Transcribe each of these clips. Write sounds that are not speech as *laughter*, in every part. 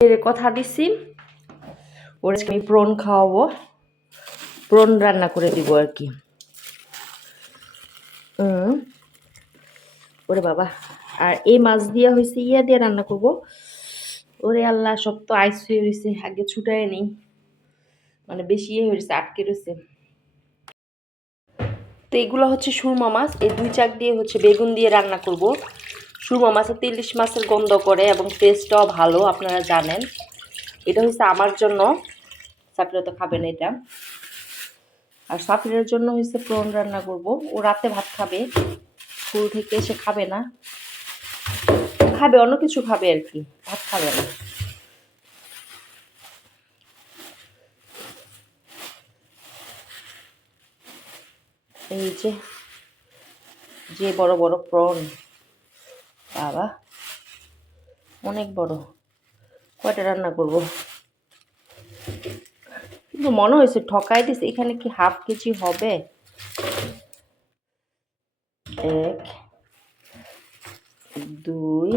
এর কথা দিছি। ওর আমি প্রন খাওয়াবো। প্রন রান্না করে দিব আর কি। ওরে বাবা। আর এই মাছ দিয়ে হয়েছে ইয়া দিয়ে রান্না করব। ওরে আল্লাহ, সব তো আইস হয়ে রয়েছে আগে ছুটায় নেই। মানে বেশি ইয়ে হয়েছে আটকে রয়েছে তো এগুলো হচ্ছে সুরমা মাছ। এই দুই চাক দিয়ে হচ্ছে বেগুন দিয়ে রান্না করব। সুরমা মাছের তিলিশ মাছের গন্ধ করে এবং টেস্টটাও ভালো, আপনারা জানেন। এটা হচ্ছে আমার জন্য। সাফিরা তো খাবেন এটা। আর সাফিরের জন্য হচ্ছে প্রন রান্না করব। ও রাতে ভাত খাবে। স্কুল থেকে এসে খাবে না। খাবে, অন্য কিছু খাবে আর কি। ভাত খাবে না। এই যে যে বড় বড় প্রন বাবা, অনেক বড়। কয়টা রান্না করব? কিন্তু মনে হয়েছে ঠকাই দিছে, এখানে কি হাফ কেজি হবে? এক, দুই,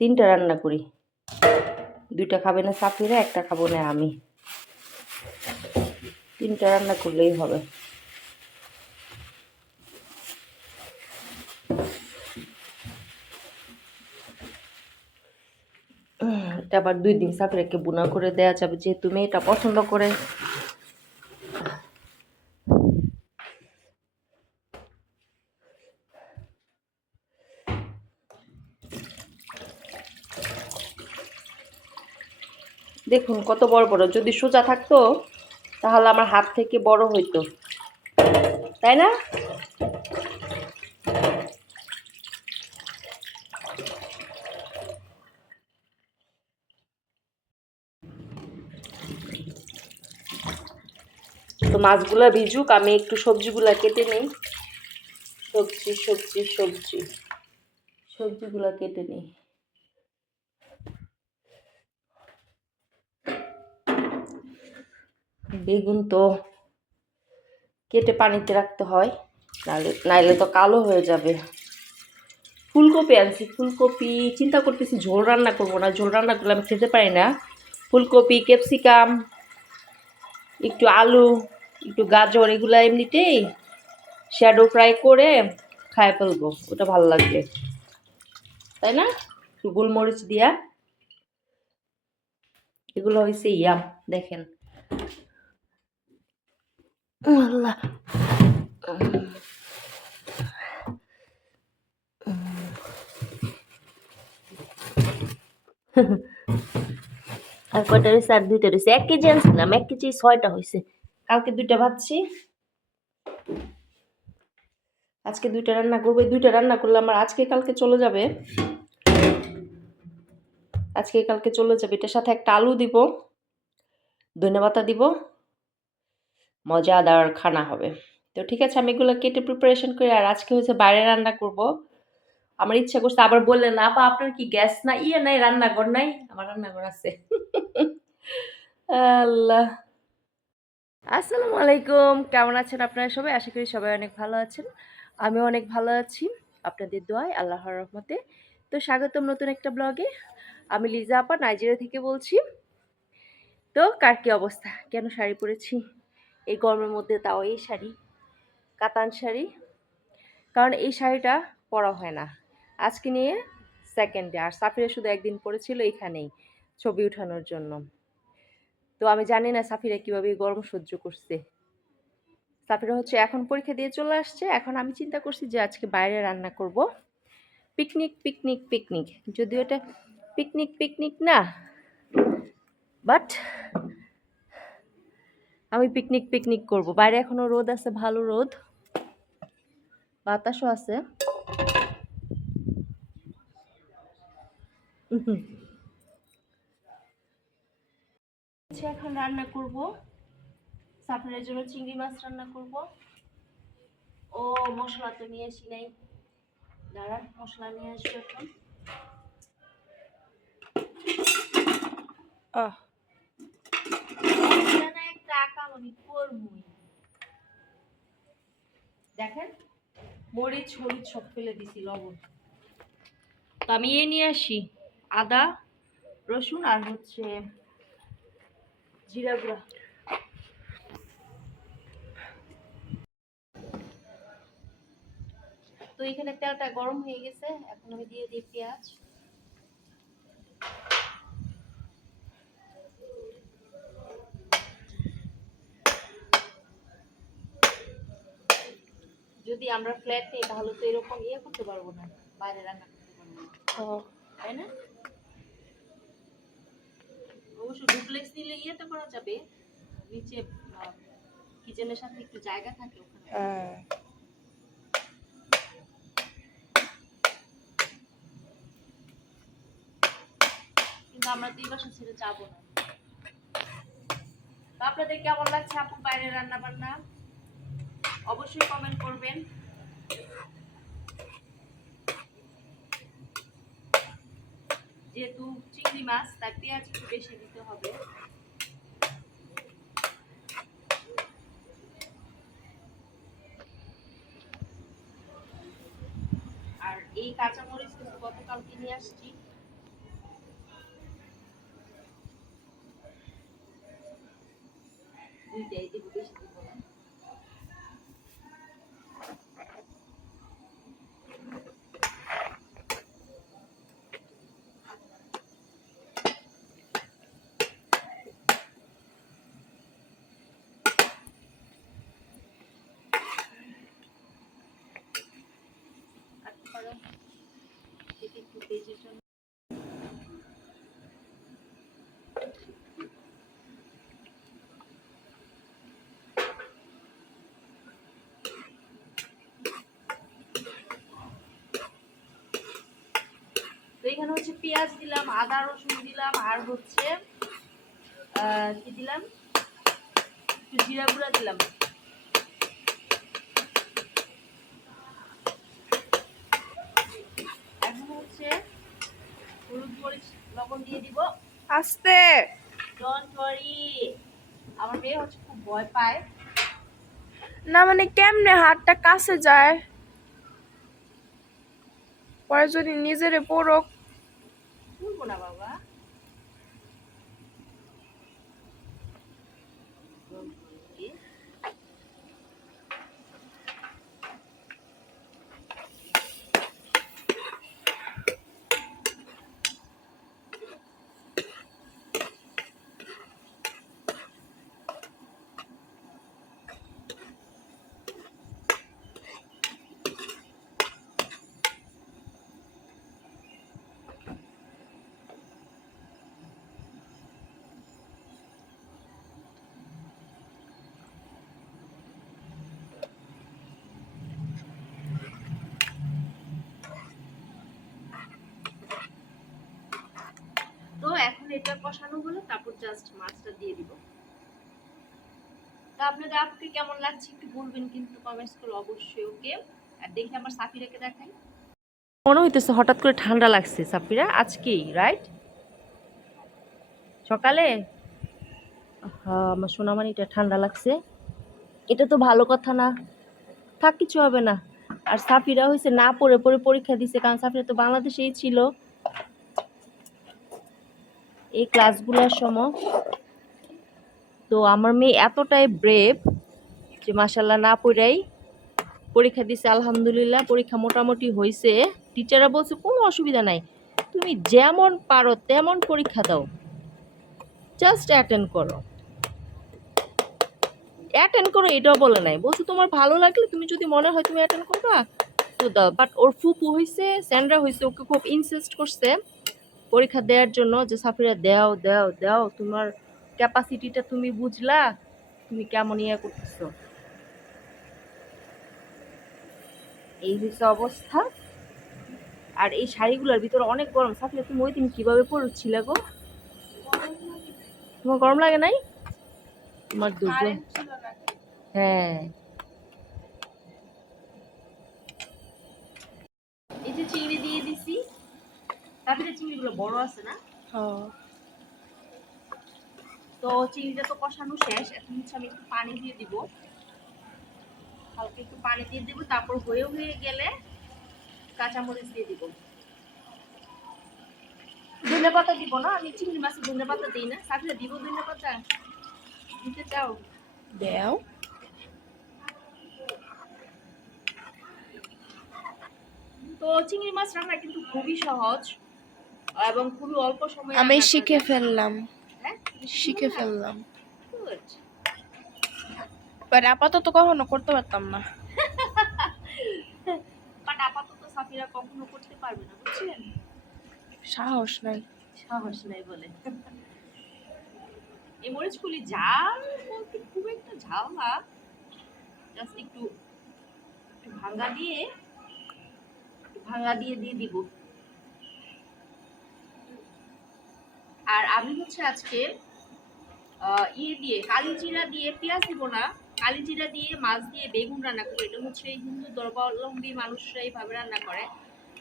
তিনটা রান্না করি। দুইটা খাবে না সাফিরা, একটা খাব না আমি। তিনটা রান্না করলেই হবে এটা আবার দুই দিন সাফিরাকে বুনা করে দেওয়া যাবে, যেহেতু মেয়েটা পছন্দ করে। দেখুন, কত বড় বড়। যদি সোজা থাকতো, তাহলে আমার হাত থেকে বড় হইতো। তাই না? মাছগুলা ভিজুক, আমি একটু সবজিগুলা কেটে নিই। সবজি সবজি সবজি। সবজিগুলা কেটে নিই। বেগুন তো কেটে পানিতে রাখতে হয়, নাহলে নাইলে তো কালো হয়ে যাবে। ফুলকপি আনছি, ফুলকপি চিন্তা করতেছি, ঝোল রান্না করব না, ঝোল রান্না করলে আমি খেতে পারি না। ফুলকপি, ক্যাপসিকাম, একটু আলু একটু গাজর এগুলো এমনিতেই শ্যাডো ফ্রাই করে খায় ফেলব ওটা ভালো লাগবে। তাই না? একটু গোলমরিচ দিয়া। এগুলো হয়েছে ইয়াম দেখেন। আল্লাহ। আর কয়টা রয়েছে আর দুইটা রয়েছে এক কেজি আনছিলাম এক কেজি ছয়টা হয়েছে কালকে দুইটা ভাবছি আজকে দুইটা রান্না করব। দুইটা রান্না করলে আমার আজকে কালকে চলে যাবে। আজকে কালকে চলে যাবে। এটার সাথে একটা আলু দিব ধনেপাতা দিব, মজাদার খানা হবে। তো ঠিক আছে, আমি এগুলো কেটে প্রিপারেশন করি আর আজকে হচ্ছে বাইরে রান্না করব। আমার ইচ্ছা করছে আবার বললেন না বা আপনার কি গ্যাস না ইয়ে নাই, রান্নাঘর নাই? আমার রান্নাঘর আছে। *laughs* আল্লাহ। আসসালামু আলাইকুম। কেমন আছেন আপনারা সবাই? আশা করি সবাই অনেক ভালো আছেন। আমিও অনেক ভালো আছি। আপনাদের দোয়ায় আল্লাহর রহমতে। তো স্বাগতম নতুন একটা ব্লগে। আমি লিজা আপা, নাইজেরিয়া থেকে বলছি। তো কার কি অবস্থা? কেন শাড়ি পরেছি? এই গরমের মধ্যে তাও এই শাড়ি, কাতান শাড়ি। কারণ এই শাড়িটা পরা হয় না। আজকে নিয়ে সেকেন্ড আর সাফিরা শুধু একদিন পরেছিল, এখানেই ছবি উঠানোর জন্য। তো আমি জানি না সাফিরা কীভাবে গরম সহ্য করছে। সাফিরা হচ্ছে এখন পরীক্ষা দিয়ে চলে আসছে। এখন আমি চিন্তা করছি যে আজকে বাইরে রান্না করব। Picnic picnic picnic. যদিও এটা পিকনিক পিকনিক না বাট আমি পিকনিক পিকনিক করব। বাইরে এখনও রোদ আছে, ভালো রোদ। বাতাসও আছে। উহুম। হচ্ছে এখন রান্না করব। সাফরের জন্য চিংড়ি মাছ রান্না করব। ও মশলা তো নিয়ে আসি নাই। দাঁড়ান মশলা নিয়ে আসব এখন। একটা করবই। দেখেন মরিচ হলুদ সব ফেলে দিছি লবণ। তো আমি এ নিয়ে আসি আদা রসুন আর হচ্ছে জিরা গুঁড়া। তো এখানে তেলটা গরম হয়ে গেছে এখন আমি দিয়ে দিই পেঁয়াজ। যদি আমরা ফ্ল্যাট নিই তাহলে তো এরকম ইয়ে করতে পারব না বাইরে রান্না করতে পারব না। তাই না? অবশ্য ডুপ্লেক্স নিলে ইয়েতে করা যাবে। নিচে কিচেনের সাথে একটু জায়গা থাকে ওখানে। কিন্তু আমরা দুই বাসা ছেড়ে যাব না। তো আপনাদের কেমন লাগছে আপু বাইরে রান্না বান্না অবশ্যই কমেন্ট করবেন। যেহেতু চিংড়ি মাছ, তাই পেঁয়াজ একটু বেশি দিতে হবে। আর এই কাঁচামরিচ কিন্তু গতকাল কিনে আসছি। দুইটাই দিব বেশি এখানে হচ্ছে পেঁয়াজ দিলাম আদা রসুন দিলাম আর হচ্ছে কি দিলাম? একটু জিরা গুঁড়া দিলাম। এখন হচ্ছে হলুদ মরিচ লবণ দিয়ে দিব। আস্তে। ডোন্ট ওয়ারি আমার মেয়ে হচ্ছে খুব ভয় পায়। না মানে কেমনে হাতটা কাছে যায়? পরে যদি নিজেরে পড়ক না বাবা। এটা কষানো হলে, তারপর জাস্ট মাছটা দিয়ে দিব। তো আপনাদের আপুকে কেমন লাগছে একটু বলবেন কিন্তু কমেন্টস করে অবশ্যই ওকে আর দেখি আমার সাফিরাকে দেখাই। মনে হইতেছে হঠাৎ করে ঠান্ডা লাগছে সাফিরা, আজকেই রাইট সকালে? আমার সোনামানিটা ঠান্ডা লাগছে। এটা তো ভালো কথা না, থাক কিছু হবে না। আর সাফিরা হয়েছে না পড়ে পড়ে পরীক্ষা দিছে, কারণ সাফিরা তো বাংলাদেশেই ছিল। এই ক্লাসগুলোর সময়। তো আমার মেয়ে এতটাই ব্রেভ যে মাসাল্লাহ না পড়াই পরীক্ষা দিছে, আলহামদুলিল্লাহ, পরীক্ষা মোটামুটি হয়েছে টিচাররা বলছে, কোনো অসুবিধা নাই, তুমি যেমন পারো তেমন পরীক্ষা দাও। জাস্ট অ্যাটেন্ড করো। অ্যাটেন্ড করো, এটাও বলে নাই। বলছে, তোমার ভালো লাগলে তুমি যদি মনে হয় তুমি অ্যাটেন্ড করবা, তো দাও। বাট ওর ফুপু হয়েছে স্যান্ডরা হয়েছে ওকে খুব ইনসিস্ট করছে। পরীক্ষা দেওয়ার জন্য যে সাফিরা দাও দাও দাও তোমার ক্যাপাসিটিটা তুমি বুঝলা তুমি কেমন ইয়ে করতেছো? এই হচ্ছে অবস্থা। আর এই শাড়িগুলোর ভিতরে অনেক গরম। সাফিরা তুমি ওই দিন কীভাবে পড়ছিল গো? তোমার গরম লাগে নাই? তোমার দুজন হ্যাঁ। এই যে চিংড়ি দিছি তারপরে চিংড়িগুলো বড় আছে না? তো চিংড়িটা তো কষানো শেষ এখন হচ্ছে আমি একটু পানি দিয়ে দিব। হালকা একটু পানি দিয়ে দিব তারপর হয়ে হয়ে গেলে কাঁচামরিচ দিয়ে দিব। ধনে পাতা দিব না আমি চিংড়ি মাছে ধনে পাতা দিই না। সাথে দিব ধনে পাতা? দিতে চাও? দেও। তো চিংড়ি মাছ রান্না কিন্তু খুবই সহজ। এবং খুবই অল্প সময় আমি শিখে ফেললাম। হ্যাঁ? শিখে ফেললাম. বাট আপাতত কখনো করতে পারতাম না। *laughs* বাট আপাতত সাফিরা কখনো করতে পারবে না বুঝছেন সাহস নাই। সাহস নাই বলে। *laughs* এই মরিচগুলি ঝাল বলতে খুব একটা ঝাল না। জাস্ট একটু একটু ভাঙা দিয়ে ভাঙা দিয়ে দিয়ে দিব। আর আমি হচ্ছে আজকে ইয়ে দিয়ে কালি জিরা দিয়ে পেঁয়াজ দিব না। কালি জিরা দিয়ে মাছ দিয়ে বেগুন রান্না করব এটা হচ্ছে এই হিন্দু ধর্মাবলম্বী মানুষরা এইভাবে রান্না করে।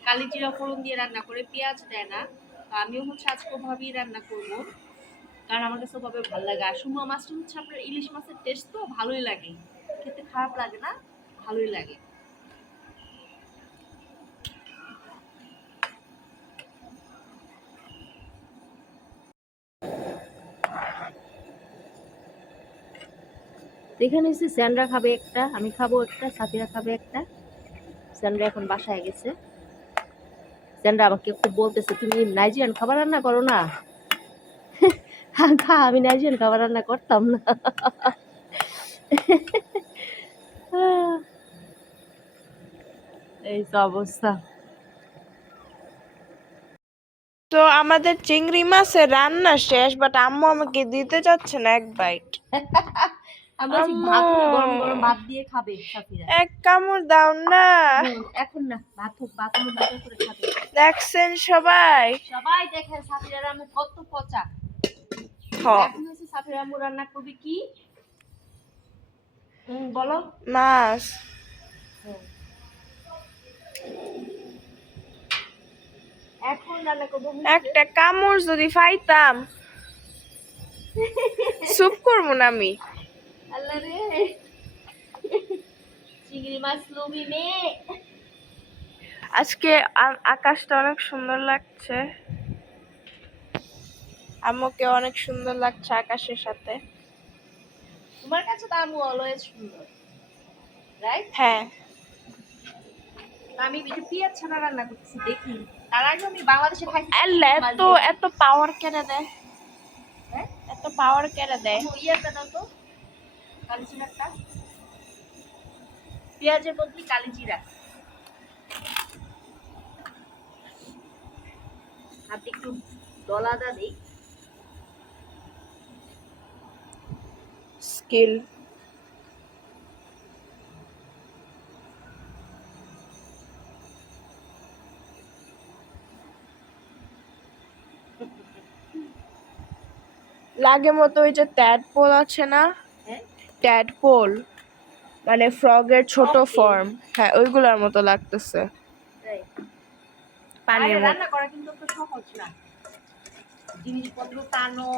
কালি জিরা ফোড়ন দিয়ে রান্না করে, পেঁয়াজ দেয় না। তো আমিও হচ্ছে আজকে ওভাবেই রান্না করব। কারণ আমার কাছে ওভাবে ভালো লাগে। আর সুমা মাছটা হচ্ছে আপনার ইলিশ মাছের টেস্ট তো ভালোই লাগে। খেতে খারাপ লাগে না, ভালোই লাগে। এখানে এসে স্যান্ডরা খাবে একটা আমি খাব একটা সাথীরা খাবে একটা। স্যান্ডরা এখন বাসায় গেছে। স্যান্ডরা আমাকে খুব বলতেছে তুমি নাইজেরিয়ান খাবার রান্না করো না? *laughs* খা আমি নাইজেরিয়ান খাবার রান্না করতাম না। *laughs* এই তো অবস্থা। তো আমাদের চিংড়ি মাছের রান্না শেষ বাট আম্মু আমাকে দিতে চাচ্ছে না এক বাইট *laughs* এক কামড় দাও না। এখন না ভাত হোক ভাত করে খাবে। দেখছেন সবাই? সবাই দেখেন সাথীরা রান্না কত পচা। হ। এখন হচ্ছে সাথীরা আম্মু রান্না করবে কি? বলো। মাছ। এখন রান্না করব একটা কামড় যদি পাইতাম সুপ *laughs* করব না আমি। আল্লাহ রে চিংড়ি মাছ লোভি মেয়ে আজকে আকাশটা অনেক সুন্দর লাগছে। আম্মুকে অনেক সুন্দর লাগছে আকাশের সাথে। তোমার কাছে তো আম্মু অলওয়েজ সুন্দর রাইট হ্যাঁ। আমি পেঁয়াজ ছাড়া রান্না করতেছি দেখি। তার আগে আমি বাংলাদেশে খাইছি আল্লাহ এত এত পাওয়ার কেটে দেয়। হ্যাঁ? এত পাওয়ার কেটে দেয়। দাও তো। পেঁয়াজের বদলে কালি জিরা হাতে একটু দলাদা দিই। স্কিল। লাগে মতো ওই যে ট্যাডপোল আছে না? ট্যাডপোল মানে ফ্রগের ছোট ফর্ম হ্যাঁ ওইগুলোর মতো লাগতেছে। পানির রান্না করা কিন্তু অত সহজ না। জিনিসপত্র টানো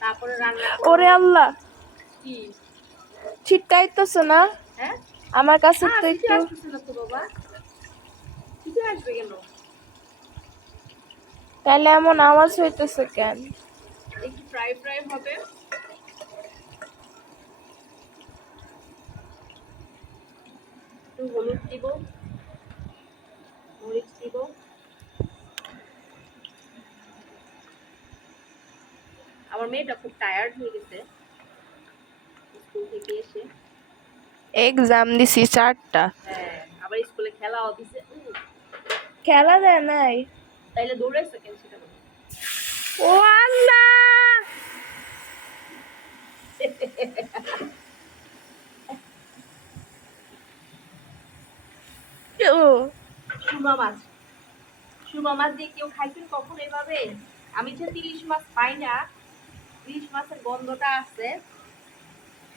তারপরে রান্না ওরে আল্লাহ! কি? ছিটকাইতেছে না? হ্যাঁ? আমার কাছে তো একটু তো কেন? তাহলে এমন আওয়াজ হইতেছে কেন? একটু ফ্রাই ফ্রাই হবে। একটু হলুদ দিব মরিচ দিব। আমার মেয়েটা খুব টায়ার্ড হয়ে গেছে স্কুল থেকে এসে। এক্সাম দিছি চারটা। হ্যাঁ আবার স্কুলে দিছে উম, খেলা দেয় নাই? তাইলে দৌড়াইছে কেন সেটা ও সুমা মাছ। সুমা মাছ দিয়ে কেউ খাইছেন কখন এভাবে? আমি যে ইলিশ মাছ পাই না ইলিশ মাছের গন্ধটা আছে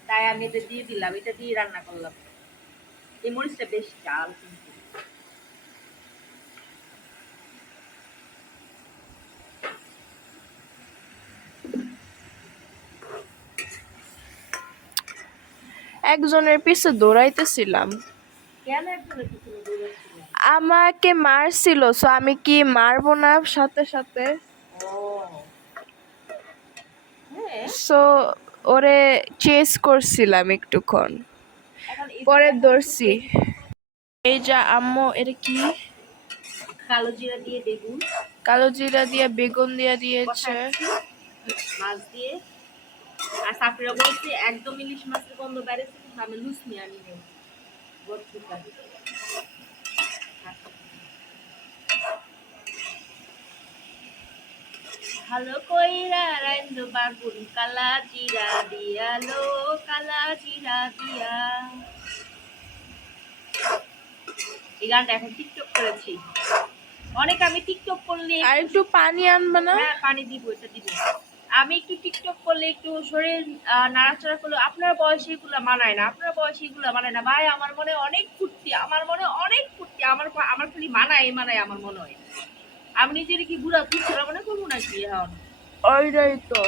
তাই আমি এটা দিয়ে দিলাম এটা দিয়ে রান্না করলাম। এই মরিচটা বেশ চাল কিন্তু। একজনের পিছে দৌড়াইতেছিলাম। কেন একজনের পিছনে দৌড়াচ্ছিলেন? আমাকে মারছিল সো আমি কি মারবো না? সাথে সাথে। সো ওরে চেস করছিলাম একটুক্ষণ। পরে ধরছি। এই যা আম্মু এটা কি? কালো জিরা দিয়ে বেগুন। কালো জিরা দিয়ে বেগুন দিয়ে দিয়েছে। মাছ দিয়ে। আর সাফিরা বলছে একদম ইলিশ মাছের গন্ধ বেড়েছে কিন্তু আমি লুসনি আনি নেই ভর্তি করে। ভালো কইরা রাইন্দ বাগুন কালা জিরা দিয়ালো কালা জিরা দিয়া। এই গানটা এখন টিকটক করেছি। অনেক আমি টিকটক করলে আর একটু পানি আনবে না? হ্যাঁ পানি দিব এটা দিব। আমি একটু টিকটক করলে একটু শরীর নাড়াচাড়া করলে আপনার বয়সী এগুলো মানায় না আপনার বয়সী এগুলো মানায় না। ভাই আমার মনে অনেক ফুর্তি আমার মনে অনেক ফুর্তি আমার আমার খালি মানায় মানায় আমার মনে হয়। আমি নিজের কি বুড়া মনে করব নাকি এখন? ওইটাই তো।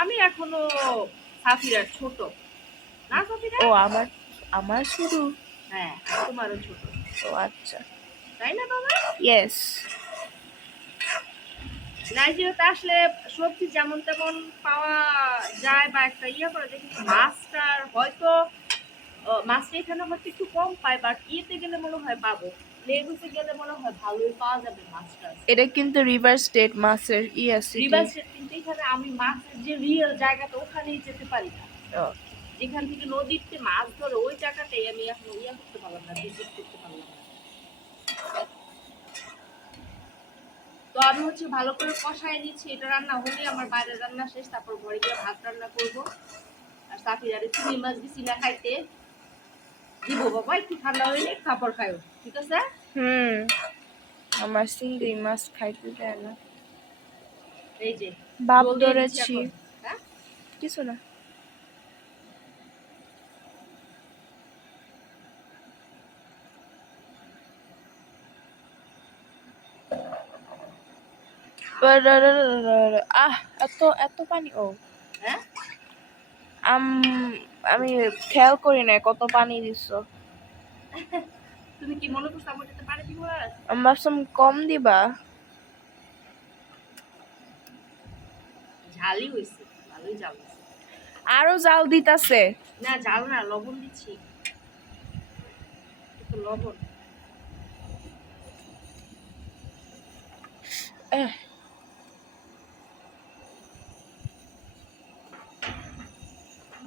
আমি এখনও সাফিরার ছোট। না সাফিরা? ও আমার আমার শুরু হ্যাঁ তোমারও ছোট। ও আচ্ছা। তাই না বাবা? ইয়েস নাইজেরিয়াতে আসলে সবজি যেমন তেমন পাওয়া যায় বা একটা ইয়ে করে দেখি মাছটার হয়তো মাছটা এখানে হয়তো একটু কম পায় বাট ইয়েতে গেলে মনে হয় পাবো। লেগুসে গেলে মনে হয় ভালোই পাওয়া যাবে মাছটা। এটা কিন্তু রিভার স্টেট মাছের ই আছে রিভার স্টেট কিন্তু এখানে আমি মাছের যে রিয়েল জায়গাটা ওখানেই যেতে পারি না। যেখান থেকে নদীতে মাছ ধরে ওই জায়গাটাই আমি এখন ইয়ে করতে পারলাম না ভিজিট করতে পারলাম না। তো আমি হচ্ছে ভালো করে কষায় নিচ্ছি এটা রান্না হলে আমার বাইরের রান্না শেষ তারপর ঘরে গিয়ে ভাত রান্না করব। আর সাফিরারে চিংড়ি মাছ দিছি না খাইতে। দিব বাবা একটু ঠান্ডা হইলে খাবার খাইও ঠিক আছে? হুম। আমার চিংড়ি মাছ খাইতে দেয় না। এই যে বাপ ধরেছি। হ্যাঁ? কিছু না। আহ এত এত পানি ও। হ্যাঁ? আম আমি খেয়াল করি না কত পানি দিচ্ছ তুমি কি মনে করছ আমার যাতে পানি দিব আমি ভাবছিলাম কম দিবা। ঝালই হয়েছে ভালোই জাল আরও জাল দিতাছে। না জাল না লবণ দিচ্ছি। লবণ।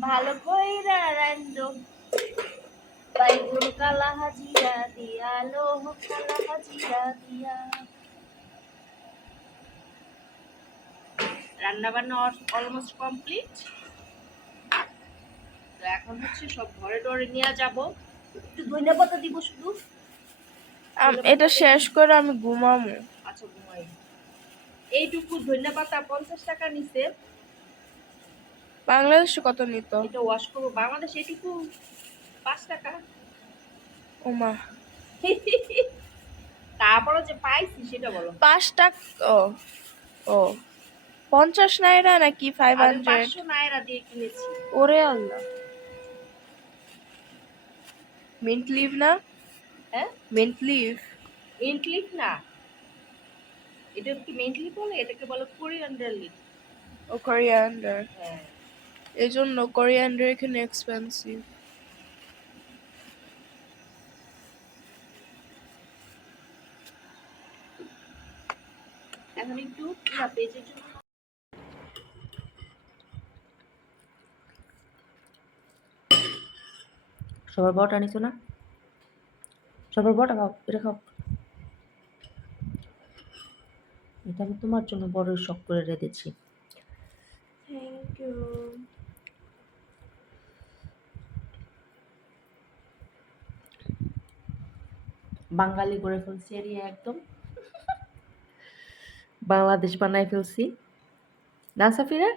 ভালো কইরা রান্দো বাইগুন কালা হাজিরা দিয়া লোহ কালা হাজিরা দিয়া। রান্না বান্না অলমোস্ট কমপ্লিট তো এখন হচ্ছে সব ঘরে ডরে নিয়ে যাব। একটু ধনিয়া পাতা দিব শুধু। এটা শেষ করে আমি ঘুমামু। আচ্ছা ঘুমাই। এইটুকু ধনিয়া পাতা পঞ্চাশ টাকা নিছে। বাংলাদেশে কত নিত? এটা ওয়াশ করব। বাংলাদেশ এইটুকু পাঁচ টাকা। ওমা তারপরে যে পাইছি সেটা বলো। পাঁচ টাকা ও ও। পঞ্চাশ নাইরা নাকি ফাইভ হান্ড্রেড নাইরা দিয়ে কিনেছি। ওরে আল্লাহ। মিন্ট লিভ না? হ্যাঁ? মিন্ট লিভ মেন্টলিপ না। এটা কি মেন্টলি বলে? এটাকে বলে কোরিয়ান্ডার লিপ ও কোরিয়ান্ডার হ্যাঁ। এই জন্য কোরিয়ান্ডার এখানে এক্সপেন্সিভ এখন একটু পেজের জন্য। সবার বট আনিছো না? সবার বট খাও এটা খাও। এটা আমি তোমার জন্য বড় শখ করে রেখেছি থ্যাংক ইউ বাঙালি করে ফেলছি আর ইয়ে একদম। বাংলাদেশ বানায় ফেলছি। না সাফিরা?